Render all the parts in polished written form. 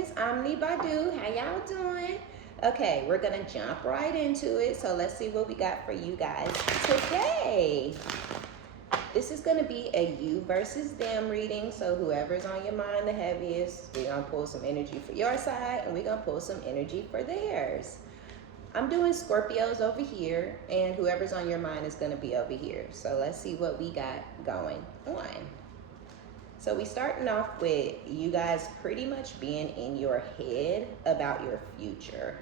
is OmniBadu. How y'all doing? Okay, we're gonna jump right into it. So let's see what we got for you guys today. This is gonna be a you versus them reading. So whoever's on your mind the heaviest, we're gonna pull some energy for your side and we're gonna pull some energy for theirs. I'm doing Scorpios over here, and whoever's on your mind is gonna be over here. So let's see what we got going on. So we starting off with you guys pretty much being in your head about your future.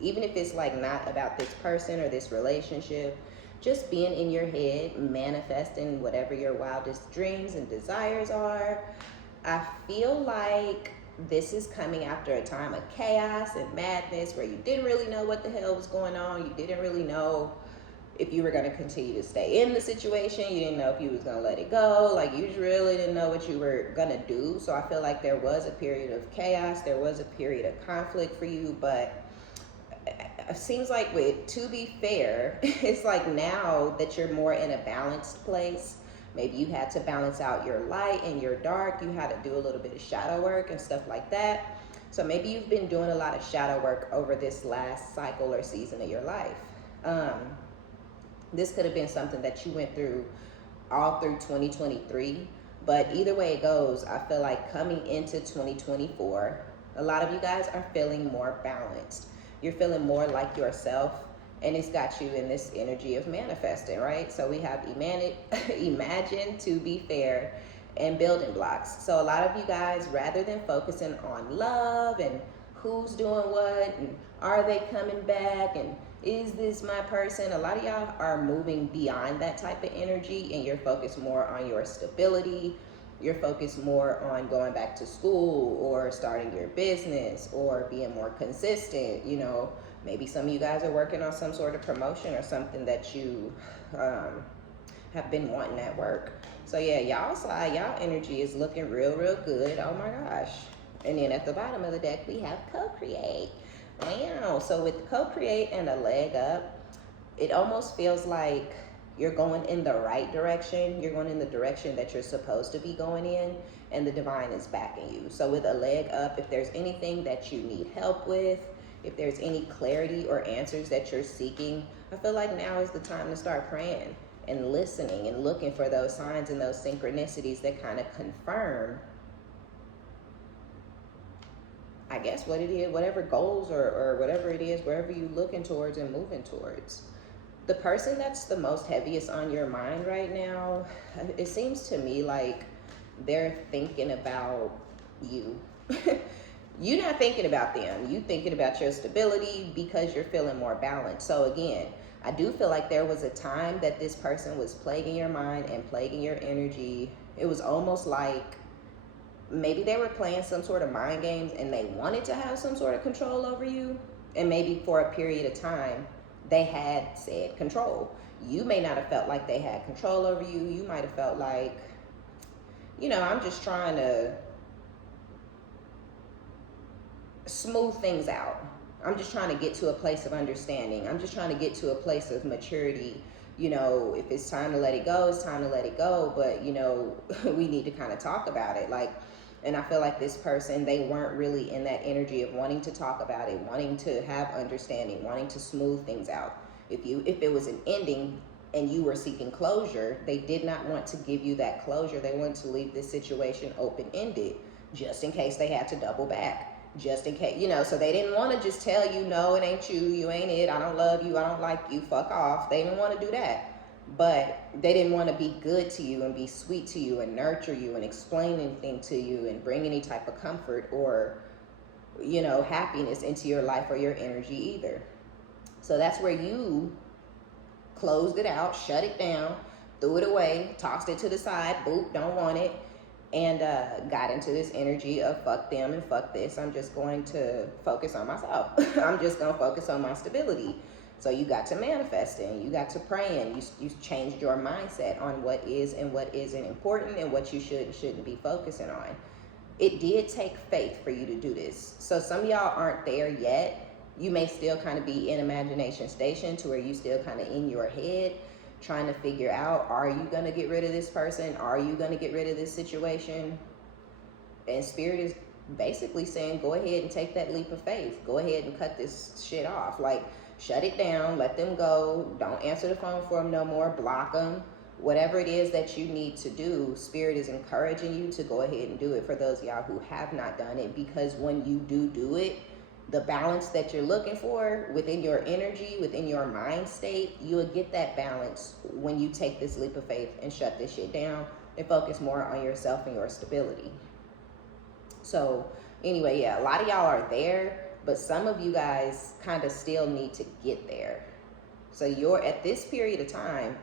Even if it's like not about this person or this relationship, just being in your head, manifesting whatever your wildest dreams and desires are. I feel like this is coming after a time of chaos and madness where you didn't really know what the hell was going on. You didn't really know if you were going to continue to stay in the situation. You didn't know if you was going to let it go. Like, you just really didn't know what you were going to do. So I feel like there was a period of chaos. There was a period of conflict for you. But it seems like to be fair, it's like now that you're more in a balanced place. Maybe you had to balance out your light and your dark. You had to do a little bit of shadow work and stuff like that. So maybe you've been doing a lot of shadow work over this last cycle or season of your life. This could have been something that you went through all through 2023. But either way it goes, I feel like coming into 2024, a lot of you guys are feeling more balanced. You're feeling more like yourself, and it's got you in this energy of manifesting, right? So we have imagine, to be fair, and building blocks. So a lot of you guys, rather than focusing on love and who's doing what and are they coming back and is this my person, a lot of y'all are moving beyond that type of energy, and you're focused more on your stability. You're focused more on going back to school or starting your business or being more consistent. You know, maybe some of you guys are working on some sort of promotion or something that you have been wanting at work. So yeah, y'all side, y'all energy is looking real good. Oh my gosh. And then at the bottom of the deck, we have co-create. Wow. So with co-create and a leg up, it almost feels like you're going in the right direction. You're going in the direction that you're supposed to be going in, and the divine is backing you. So with a leg up, if there's anything that you need help with, if there's any clarity or answers that you're seeking, I feel like now is the time to start praying and listening and looking for those signs and those synchronicities that kind of confirm, I guess, what it is, whatever goals or whatever it is, wherever you're looking towards and moving towards. The person that's the most heaviest on your mind right now, it seems to me like they're thinking about you. You're not thinking about them. You're thinking about your stability because you're feeling more balanced. So again, I do feel like there was a time that this person was plaguing your mind and plaguing your energy. It was almost like maybe they were playing some sort of mind games and they wanted to have some sort of control over you. And maybe for a period of time, they had said control. You may not have felt like they had control over you. You might have felt like, you know, I'm just trying to smooth things out. I'm just trying to get to a place of understanding. I'm just trying to get to a place of maturity. You know, if it's time to let it go, it's time to let it go. But, you know, we need to kind of talk about it. Like, and I feel like this person, they weren't really in that energy of wanting to talk about it, wanting to have understanding, wanting to smooth things out. If it was an ending and you were seeking closure, they did not want to give you that closure. They wanted to leave this situation open-ended, just in case they had to double back, just in case, you know. So they didn't want to just tell you, no, it ain't you ain't it, I don't love you, I don't like you, fuck off. They didn't want to do that. But they didn't want to be good to you and be sweet to you and nurture you and explain anything to you and bring any type of comfort or, you know, happiness into your life or your energy either. So that's where you closed it out, shut it down, threw it away, tossed it to the side, boop, don't want it, and got into this energy of fuck them and fuck this. I'm just going to focus on myself. I'm just going to focus on my stability. So you got to manifesting, you got to praying, you changed your mindset on what is and what isn't important and what you should and shouldn't be focusing on. It did take faith for you to do this. So some of y'all aren't there yet. You may still kind of be in imagination station to where you still kind of in your head trying to figure out, are you going to get rid of this person? Are you going to get rid of this situation? And Spirit is basically saying, go ahead and take that leap of faith. Go ahead and cut this shit off. Like, shut it down, let them go. Don't answer the phone for them no more. Block them. Whatever it is that you need to do, Spirit is encouraging you to go ahead and do it for those of y'all who have not done it, because when you do it, the balance that you're looking for within your energy, within your mind state, you will get that balance when you take this leap of faith and shut this shit down and focus more on yourself and your stability. So anyway, yeah, a lot of y'all are there, but some of you guys kind of still need to get there. So you're at this period of time,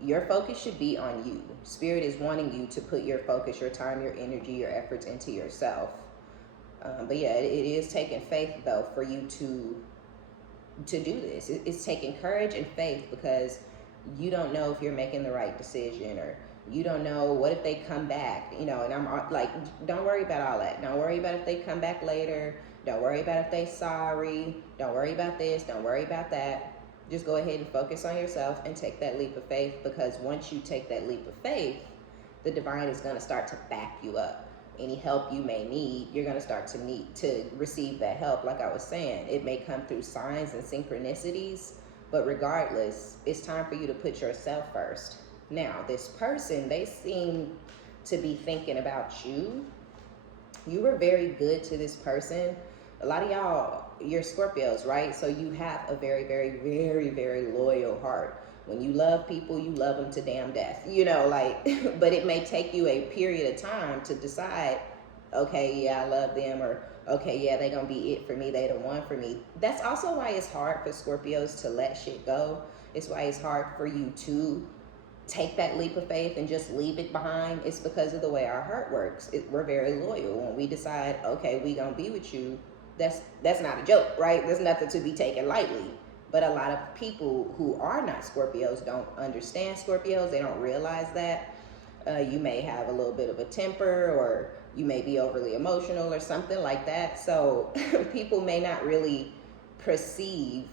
your focus should be on you. Spirit is wanting you to put your focus, your time, your energy, your efforts into yourself. But yeah, it is taking faith though for you to do this. It's taking courage and faith, because you don't know if you're making the right decision, or you don't know what if they come back, you know. And I'm like, don't worry about all that. Don't worry about if they come back later. Don't worry about if they sorry. Don't worry about this. Don't worry about that. Just go ahead and focus on yourself and take that leap of faith, because once you take that leap of faith, the divine is going to start to back you up. Any help you may need, you're going to start to need to receive that help. Like I was saying, it may come through signs and synchronicities, but regardless, it's time for you to put yourself first. Now, this person, they seem to be thinking about you. You were very good to this person. A lot of y'all, you're Scorpios, right? So you have a very, very, very, very loyal heart. When you love people, you love them to damn death, you know, like, but it may take you a period of time to decide, okay, yeah, I love them, or okay, yeah, they're going to be it for me. They the one for me. That's also why it's hard for Scorpios to let shit go. It's why it's hard for you to take that leap of faith and just leave it behind. It's because of the way our heart works. We're very loyal. When we decide, okay, we going to be with you, that's not a joke, right? There's nothing to be taken lightly. But a lot of people who are not Scorpios don't understand Scorpios. They don't realize that. You may have a little bit of a temper, or you may be overly emotional or something like that. So people may not really perceive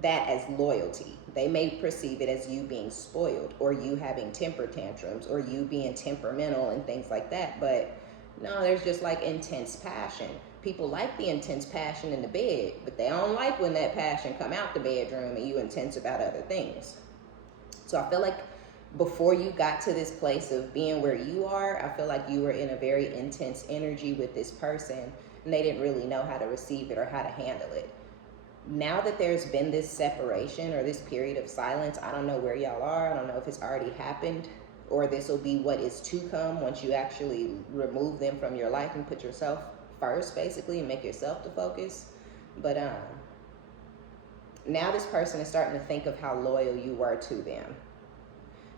that as loyalty. They may perceive it as you being spoiled, or you having temper tantrums, or you being temperamental and things like that. But no, there's just like intense passion. People like the intense passion in the bed, but they don't like when that passion come out the bedroom and you intense about other things. So I feel like before you got to this place of being where you are, I feel like you were in a very intense energy with this person, and they didn't really know how to receive it or how to handle it. Now that there's been this separation or this period of silence, I don't know where y'all are. I don't know if it's already happened, or this will be what is to come once you actually remove them from your life and put yourself first, basically, and make yourself the focus. But now this person is starting to think of how loyal you were to them.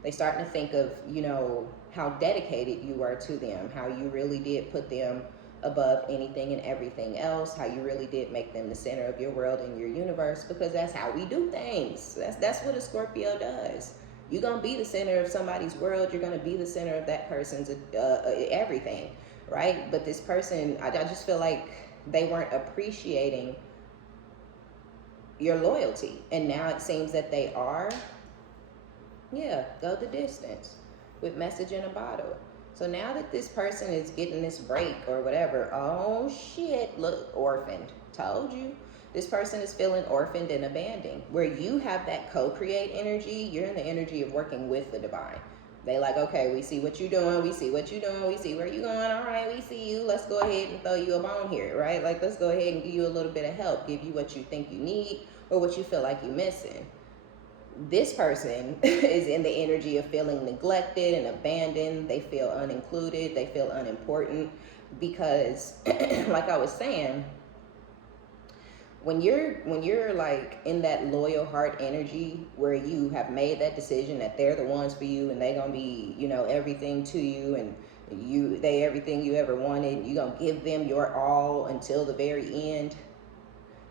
They starting to think of, you know, how dedicated you were to them, how you really did put them above anything and everything else, how you really did make them the center of your world and your universe, because that's how we do things. That's what a Scorpio does. You're going to be the center of somebody's world. You're going to be the center of that person's everything, right? But this person, I just feel like they weren't appreciating your loyalty. And now it seems that they are. Yeah, go the distance with message in a bottle. So now that this person is getting this break or whatever, oh shit, look, orphaned. Told you. This person is feeling orphaned and abandoned. Where you have that co-create energy, you're in the energy of working with the divine. They like, okay, we see what you're doing, we see what you're doing, we see where you're going, all right, we see you, let's go ahead and throw you a bone here, right? Like, let's go ahead and give you a little bit of help, give you what you think you need or what you feel like you're missing. This person is in the energy of feeling neglected and abandoned. They feel unincluded, they feel unimportant, because like I was saying, when you're like in that loyal heart energy where you have made that decision that they're the ones for you and they're gonna be, you know, everything to you, and they everything you ever wanted, you're gonna give them your all until the very end.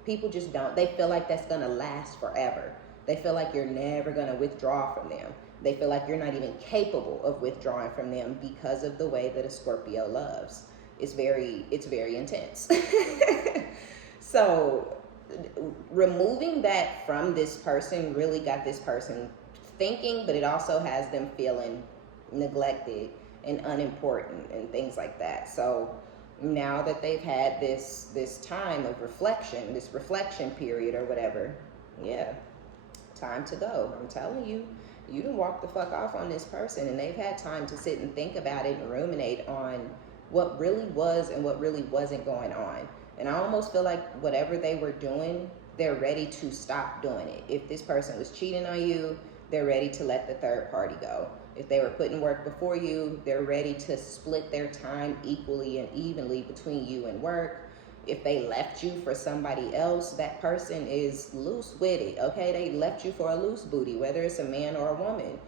People just don't. They feel like that's gonna last forever. They feel like you're never gonna withdraw from them. They feel like you're not even capable of withdrawing from them because of the way that a Scorpio loves. It's very intense. So removing that from this person really got this person thinking, but it also has them feeling neglected and unimportant and things like that. So now that they've had this time of reflection, this reflection period or whatever, yeah, time to go. I'm telling you, you can walk the fuck off on this person, and they've had time to sit and think about it and ruminate on what really was and what really wasn't going on. And I almost feel like whatever they were doing, they're ready to stop doing it. If this person was cheating on you, they're ready to let the third party go. If they were putting work before you, they're ready to split their time equally and evenly between you and work. If they left you for somebody else, that person is loose with it, okay? They left you for a loose booty, whether it's a man or a woman.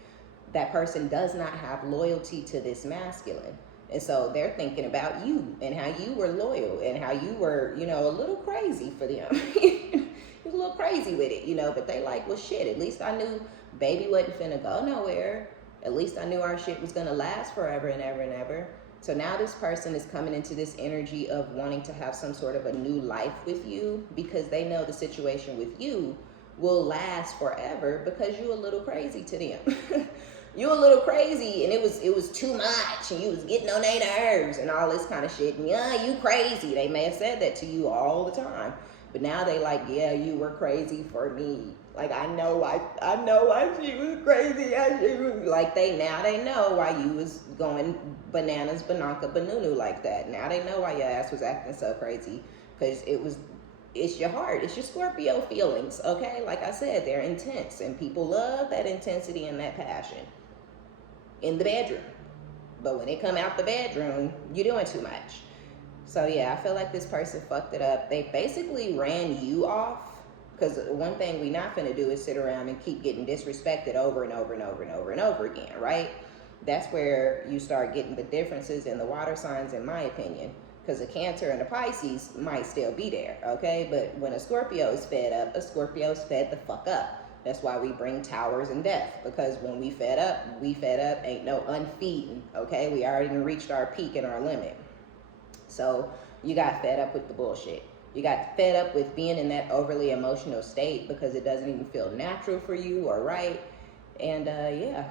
That person does not have loyalty to this masculine. And so they're thinking about you and how you were loyal and how you were, you know, a little crazy for them. You was a little crazy with it, you know, but they like, well, shit, at least I knew baby wasn't finna go nowhere. At least I knew our shit was gonna last forever and ever and ever. So now this person is coming into this energy of wanting to have some sort of a new life with you because they know the situation with you will last forever because you a little crazy to them. You a little crazy, and it was too much, and you was getting on their nerves and all this kind of shit. And yeah, you crazy. They may have said that to you all the time, but now they like, yeah, you were crazy for me. Like I know why she was crazy. Like they know why you was going bananas, bananka, banunu like that. Now they know why your ass was acting so crazy because it's your heart, it's your Scorpio feelings. Okay, like I said, they're intense, and people love that intensity and that passion in the bedroom. But when they come out the bedroom, you're doing too much. So yeah, I feel like this person fucked it up. They basically ran you off, because one thing we not finna do is sit around and keep getting disrespected over and over and over and over and over again, right? That's where you start getting the differences in the water signs, in my opinion, because a Cancer and a Pisces might still be there, okay? But when a Scorpio is fed up, a Scorpio is fed the fuck up. That's why we bring towers and death, because when we fed up, ain't no unfeeding, okay? We already reached our peak and our limit. So you got fed up with the bullshit. You got fed up with being in that overly emotional state because it doesn't even feel natural for you or right. And yeah,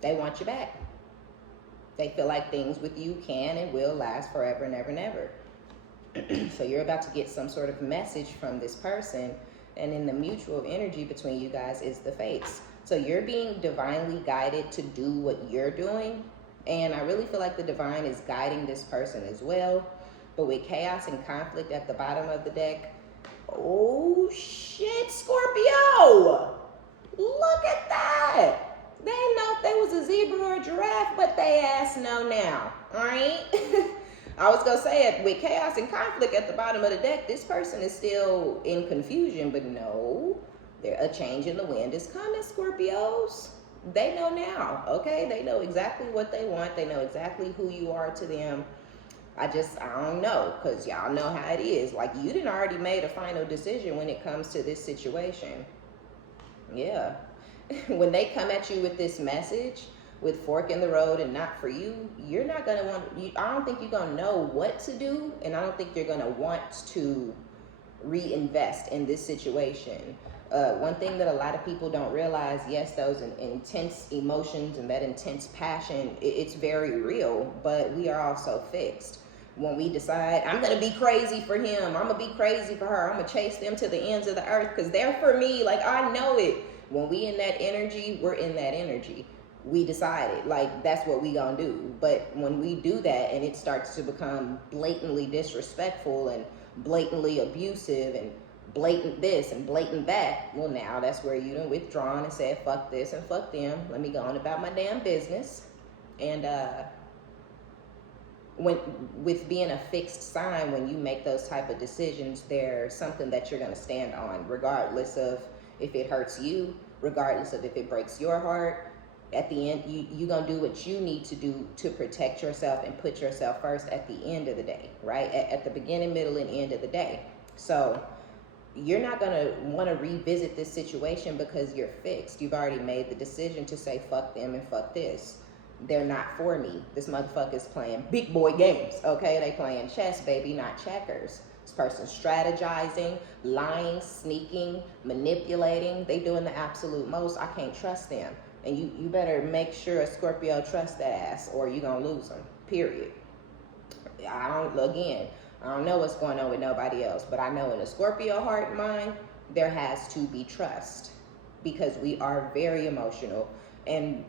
they want you back. They feel like things with you can and will last forever and ever and ever. So you're about to get some sort of message from this person, and in the mutual energy between you guys is the Fates. So you're being divinely guided to do what you're doing, and I really feel like the divine is guiding this person as well. But with chaos and conflict at the bottom of the deck, oh shit, Scorpio! Look at that! They didn't know if they was a zebra or a giraffe, but they ass know now, all right? I was gonna say it, with chaos and conflict at the bottom of the deck, this person is still in confusion, but no, a change in the wind is coming, Scorpios. They know now, okay? They know exactly what they want. They know exactly who you are to them. I don't know, because y'all know how it is. Like, you done already made a final decision when it comes to this situation. Yeah. When they come at you with this message, with fork in the road and not for you, you're not going to I don't think you're going to know what to do, and I don't think you're going to want to reinvest in this situation. One thing that a lot of people don't realize, yes, those intense emotions and that intense passion, it's very real, but we are also fixed. When we decide, I'm going to be crazy for him, I'm going to be crazy for her, I'm going to chase them to the ends of the earth because they're for me, like I know it. When we in that energy, we're in that energy. We decided, like, that's what we gonna do. But when we do that and it starts to become blatantly disrespectful and blatantly abusive and blatant this and blatant that, well, now that's where you done withdrawn and said, fuck this and fuck them. Let me go on about my damn business. And with being a fixed sign, when you make those type of decisions, there's something that you're gonna stand on, regardless of if it hurts you, regardless of if it breaks your heart. At the end, you gonna do what you need to do to protect yourself and put yourself first at the end of the day, right? At the beginning, middle, and end of the day. So you're not gonna wanna revisit this situation because you're fixed. You've already made the decision to say, fuck them and fuck this. They're not for me. This motherfucker's playing big boy games, okay? They playing chess, baby, not checkers. This person's strategizing, lying, sneaking, manipulating. They doing the absolute most. I can't trust them. And you better make sure a Scorpio trusts that ass, or you're going to lose them, period. I don't know what's going on with nobody else, but I know in a Scorpio heart and mind, there has to be trust, because we are very emotional. And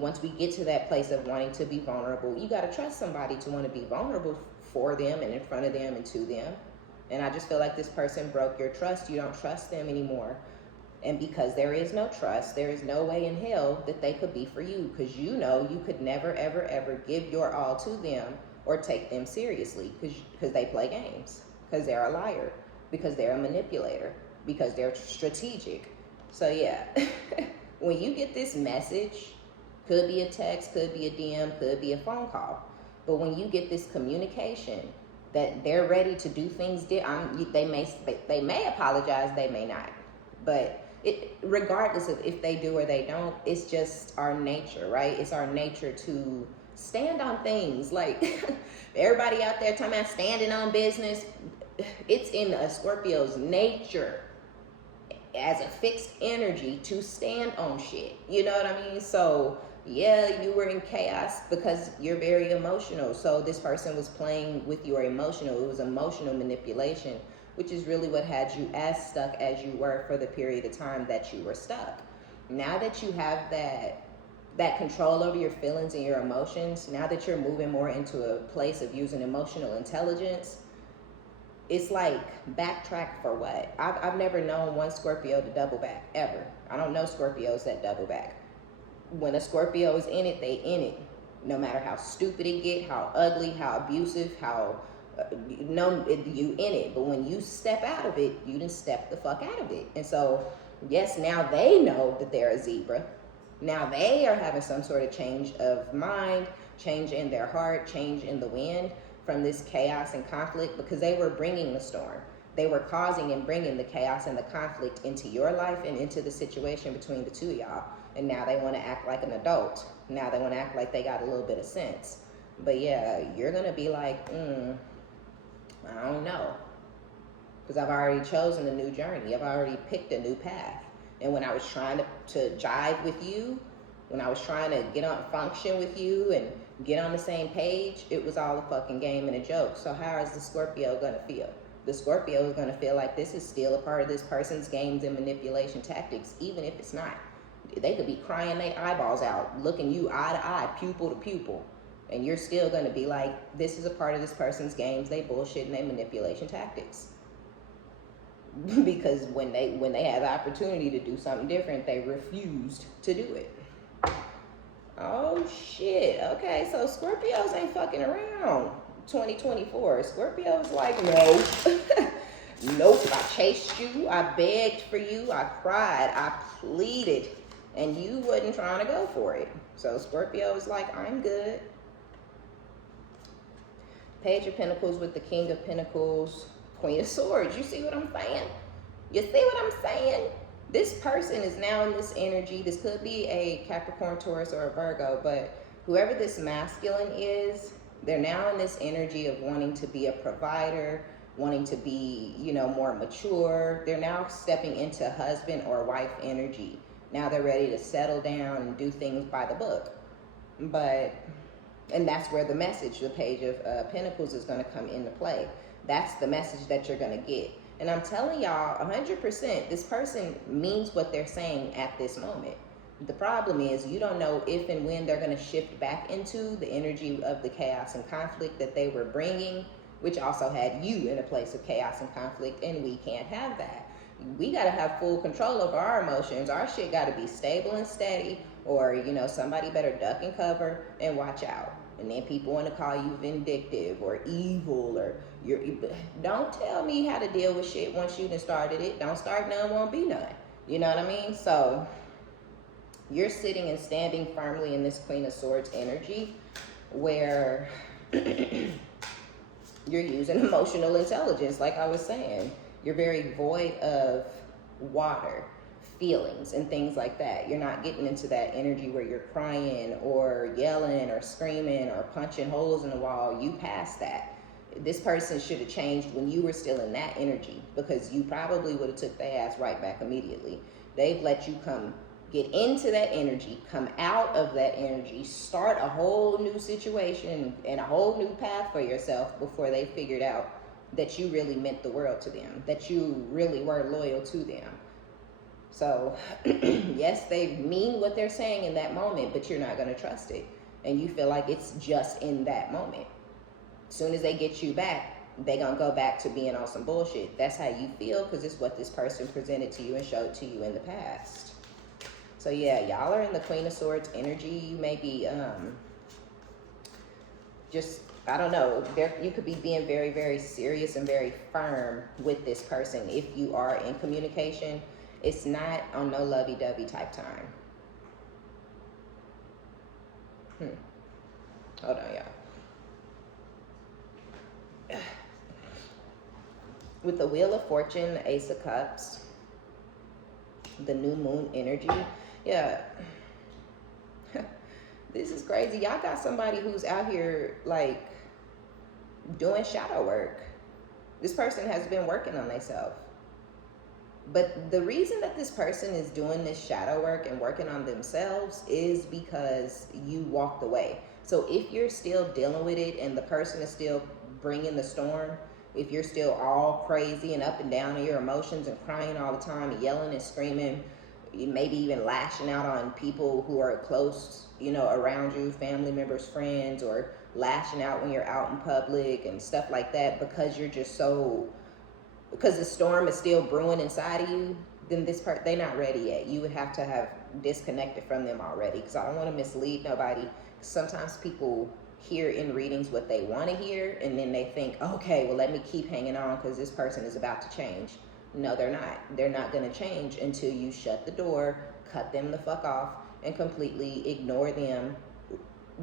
once we get to that place of wanting to be vulnerable, you got to trust somebody to want to be vulnerable for them and in front of them and to them. And I just feel like this person broke your trust. You don't trust them anymore. And because there is no trust, there is no way in hell that they could be for you, because you know you could never, ever, ever give your all to them or take them seriously, because they play games, because they're a liar, because they're a manipulator, because they're strategic. So yeah, when you get this message, could be a text, could be a DM, could be a phone call, but when you get this communication that they're ready to do things, they may apologize, they may not, but regardless of if they do or they don't, it's just our nature, right? It's our nature to stand on things. Like everybody out there talking about standing on business, it's in a Scorpio's nature as a fixed energy to stand on shit. You know what I mean? So yeah, you were in chaos because you're very emotional. So this person was playing with your emotional. It was emotional manipulation, which is really what had you as stuck as you were for the period of time that you were stuck. Now that you have that control over your feelings and your emotions, now that you're moving more into a place of using emotional intelligence, it's like backtrack for what? I've never known one Scorpio to double back, ever. I don't know Scorpios that double back. When a Scorpio is in it, they in it. No matter how stupid it get, how ugly, how abusive, how you in it. But when you step out of it, you done step the fuck out of it. And so yes, now they know that they're a zebra. Now they are having some sort of change of mind, change in their heart, change in the wind from this chaos and conflict, because they were bringing the storm. They were causing and bringing the chaos and the conflict into your life and into the situation between the two of y'all. And now they want to act like an adult. Now they want to act like they got a little bit of sense. But yeah, you're going to be like, I don't know. Because I've already chosen a new journey. I've already picked a new path. And when I was trying to jive with you, when I was trying to get on function with you and get on the same page, it was all a fucking game and a joke. So how is the Scorpio going to feel? The Scorpio is going to feel like this is still a part of this person's games and manipulation tactics, even if it's not. They could be crying their eyeballs out, looking you eye to eye, pupil to pupil. And you're still going to be like, this is a part of this person's games, they bullshit and they manipulation tactics. Because when they had the opportunity to do something different, they refused to do it. Oh shit. Okay, so Scorpios ain't fucking around. 2024. Scorpios like, no. Nope. I chased you. I begged for you. I cried. I pleaded. And you wasn't trying to go for it. So Scorpio is like, I'm good. Page of Pentacles with the King of Pentacles, Queen of Swords. You see what I'm saying? You see what I'm saying? This person is now in this energy. This could be a Capricorn, Taurus, or a Virgo, but whoever this masculine is, they're now in this energy of wanting to be a provider, wanting to be, more mature. They're now stepping into husband or wife energy. Now they're ready to settle down and do things by the book. And that's where the message, the Page of Pentacles, is going to come into play. That's the message that you're going to get. And I'm telling y'all, 100%, this person means what they're saying at this moment. The problem is you don't know if and when they're going to shift back into the energy of the chaos and conflict that they were bringing, which also had you in a place of chaos and conflict, and we can't have that. We got to have full control over our emotions. Our shit got to be stable and steady, or, somebody better duck and cover and watch out. And then people want to call you vindictive or evil, or don't tell me how to deal with shit once you done started it. Don't start none, won't be none. You know what I mean? So you're sitting and standing firmly in this Queen of Swords energy where you're using emotional intelligence, like I was saying. You're very void of water, feelings, and things like that. You're not getting into that energy where you're crying or yelling or screaming or punching holes in the wall. You passed that. This person should have changed when you were still in that energy, because you probably would have took their ass right back immediately. They've let you come get into that energy, come out of that energy, start a whole new situation and a whole new path for yourself before they figured out that you really meant the world to them, that you really were loyal to them. So yes, they mean what they're saying in that moment, but you're not going to trust it. And you feel like it's just in that moment. As soon as they get you back, they're going to go back to being on some bullshit. That's how you feel, because it's what this person presented to you and showed to you in the past. So yeah, y'all are in the Queen of Swords energy. You may be just, I don't know, you could be being very, very serious and very firm with this person if you are in communication. It's not on no lovey-dovey type time. Hold on, y'all. With the Wheel of Fortune, the Ace of Cups, the new moon energy, yeah. This is crazy. Y'all got somebody who's out here, like, doing shadow work. This person has been working on themselves. But the reason that this person is doing this shadow work and working on themselves is because you walked away. So if you're still dealing with it and the person is still bringing the storm, if you're still all crazy and up and down in your emotions and crying all the time and yelling and screaming, maybe even lashing out on people who are close, you know, around you, family members, friends, or lashing out when you're out in public and stuff like that, because you're just so, because the storm is still brewing inside of you, then this part, they're not ready yet. You would have to have disconnected from them already, because I don't want to mislead nobody. Sometimes people hear in readings what they want to hear, and then they think, okay, well, let me keep hanging on because this person is about to change. No, they're not. They're not going to change until you shut the door, cut them the fuck off, and completely ignore them.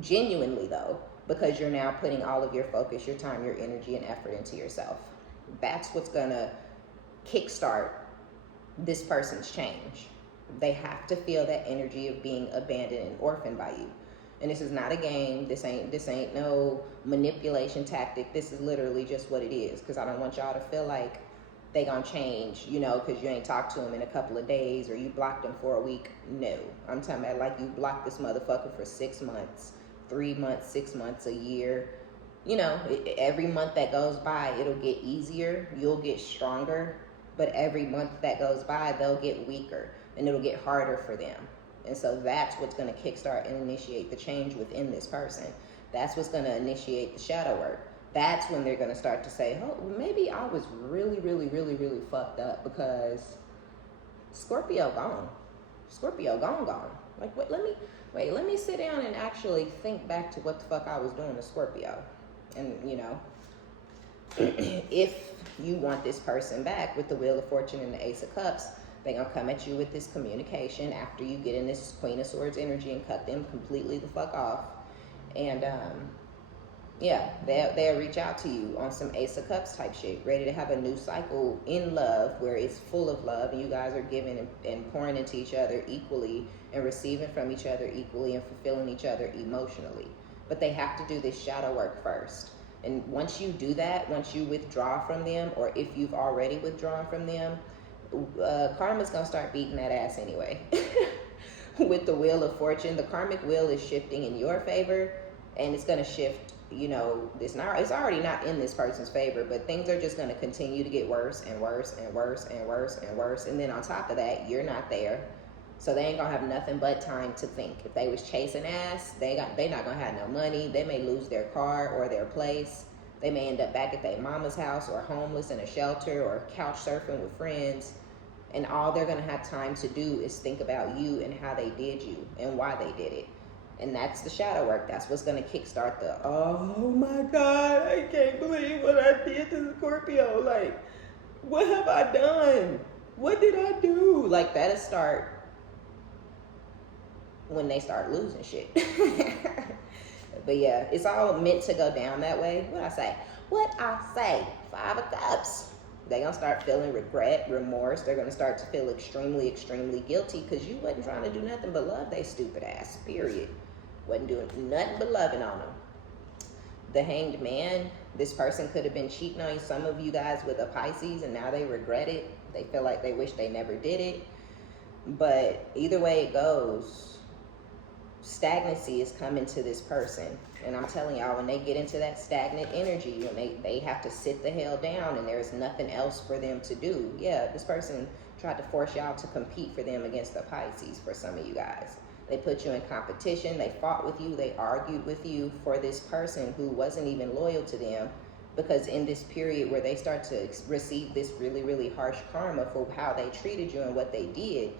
Genuinely, though, because you're now putting all of your focus, your time, your energy, and effort into yourself. That's what's going to kickstart this person's change. They have to feel that energy of being abandoned and orphaned by you. And this is not a game. This ain't no manipulation tactic. This is literally just what it is. Because I don't want y'all to feel like they gonna change, you know, because you ain't talked to them in a couple of days or you blocked them for a week. No, I'm talking about like you blocked this motherfucker for 6 months, 3 months, 6 months, a year. You know, every month that goes by, it'll get easier. You'll get stronger. But every month that goes by, they'll get weaker and it'll get harder for them. And so that's what's going to kickstart and initiate the change within this person. That's what's going to initiate the shadow work. That's when they're going to start to say, oh, maybe I was really, really, really, really fucked up because Scorpio gone. Scorpio gone. Like, let me sit down and actually think back to what the fuck I was doing to Scorpio. And, you know, if you want this person back with the Wheel of Fortune and the Ace of Cups, they're going to come at you with this communication after you get in this Queen of Swords energy and cut them completely the fuck off. And, yeah, they'll reach out to you on some Ace of Cups type shit, ready to have a new cycle in love where it's full of love and you guys are giving and pouring into each other equally and receiving from each other equally and fulfilling each other emotionally. But they have to do this shadow work first. And once you do that, once you withdraw from them, or if you've already withdrawn from them, karma's gonna start beating that ass anyway. With the Wheel of Fortune, the karmic wheel is shifting in your favor, and it's gonna shift, you know, it's already not in this person's favor, but things are just gonna continue to get worse and worse and worse and worse and worse. And then on top of that, you're not there. So they ain't gonna have nothing but time to think. If they was chasing ass, they not gonna have no money. They may lose their car or their place. They may end up back at their mama's house or homeless in a shelter or couch surfing with friends. And all they're gonna have time to do is think about you and how they did you and why they did it. And that's the shadow work. That's what's gonna kickstart the, oh my God, I can't believe what I did to Scorpio. Like, what have I done? What did I do? Like, that'll start when they start losing shit. But yeah, it's all meant to go down that way. What I say? 5 of Cups. They're gonna start feeling regret, remorse. They're gonna start to feel extremely, extremely guilty because you wasn't trying to do nothing but love they stupid ass, period. Wasn't doing nothing but loving on them. The Hanged Man, this person could have been cheating on some of you guys with a Pisces, and now they regret it. They feel like they wish they never did it. But either way it goes, stagnancy is coming to this person. And I'm telling y'all, when they get into that stagnant energy, when they have to sit the hell down and there's nothing else for them to do. Yeah, this person tried to force y'all to compete for them against the Pisces for some of you guys. They put you in competition. They fought with you. They argued with you for this person who wasn't even loyal to them. Because in this period where they start to receive this really, really harsh karma for how they treated you and what they did,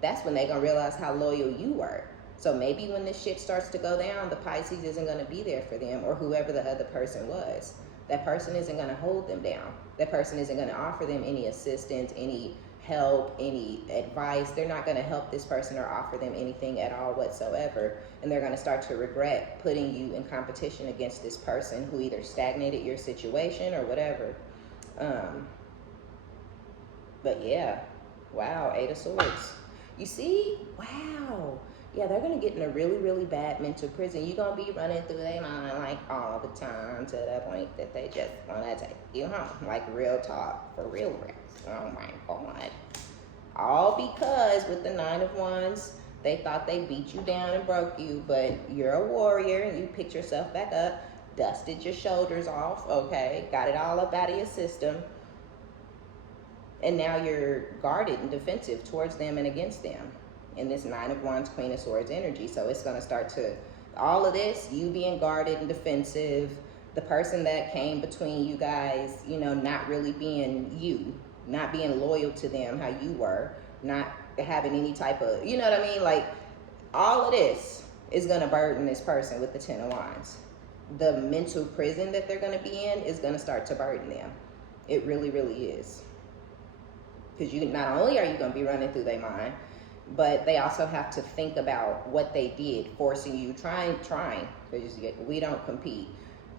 that's when they're going to realize how loyal you were. So maybe when this shit starts to go down, the Pisces isn't going to be there for them, or whoever the other person was. That person isn't going to hold them down. That person isn't going to offer them any assistance, any help, any advice. They're not going to help this person or offer them anything at all whatsoever. And they're going to start to regret putting you in competition against this person who either stagnated your situation or whatever. But yeah, wow, 8 of Swords. You see? Wow. Yeah, they're going to get in a really, really bad mental prison. You're going to be running through their mind like all the time to the point that they just want to take you home. Like real talk, for real. Oh my God. All because with the 9 of Wands, they thought they beat you down and broke you, but you're a warrior and you picked yourself back up, dusted your shoulders off, okay, got it all up out of your system. And now you're guarded and defensive towards them and against them. In this 9 of Wands, Queen of Swords energy. So it's going to start to, all of this, you being guarded and defensive, the person that came between you guys, you know, not really being you, not being loyal to them how you were, not having any type of, you know what I mean? Like, all of this is going to burden this person with the 10 of Wands. The mental prison that they're going to be in is going to start to burden them. It really, really is. Because you, not only are you going to be running through their mind, but they also have to think about what they did, forcing you, trying, because we don't compete.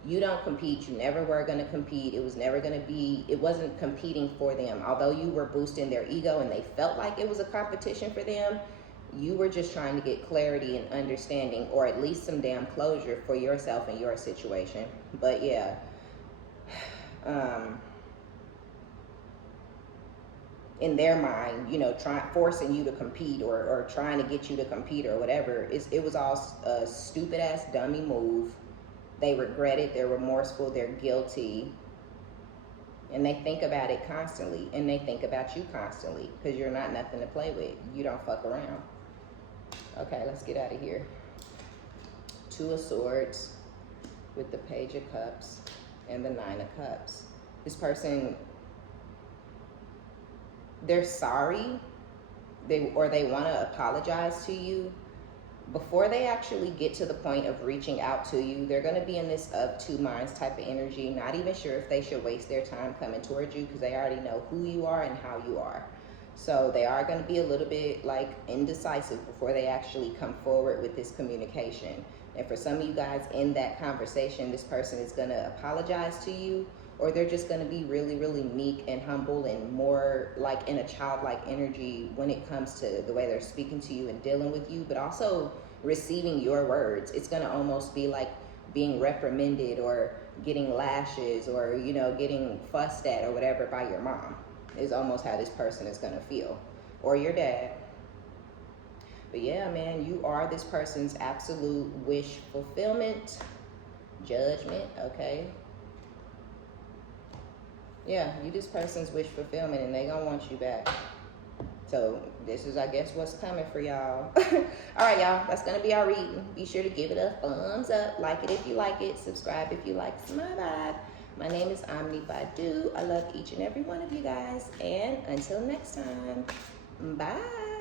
You don't compete. You never were going to compete. It was never going to be, it wasn't competing for them. Although you were boosting their ego and they felt like it was a competition for them, you were just trying to get clarity and understanding, or at least some damn closure for yourself and your situation. But yeah, in their mind, you know, forcing you to compete or trying to get you to compete or whatever, it was all a stupid ass dummy move. They regret it, they're remorseful, they're guilty, and they think about it constantly, and they think about you constantly, because you're not nothing to play with. You don't fuck around. Okay, let's get out of here. 2 of Swords with the Page of Cups and the 9 of Cups. This person, they're sorry, they want to apologize to you. Before they actually get to the point of reaching out to you, they're going to be in this of two minds type of energy, not even sure if they should waste their time coming towards you, because they already know who you are and how you are. So they are going to be a little bit like indecisive before they actually come forward with this communication. And for some of you guys in that conversation, this person is going to apologize to you, or they're just going to be really, really meek and humble and more like in a childlike energy when it comes to the way they're speaking to you and dealing with you, but also receiving your words. It's going to almost be like being reprimanded or getting lashes or, you know, getting fussed at or whatever by your mom is almost how this person is going to feel, or your dad. But yeah, man, you are this person's absolute wish fulfillment, judgment, okay? Yeah, you this person's wish fulfillment, and they gonna want you back. So this is, I guess, what's coming for y'all. All right, y'all, that's gonna be our reading. Be sure to give it a thumbs up, like it if you like it, subscribe if you like my vibe. My name is OmniBadu. I love each and every one of you guys, and until next time, bye.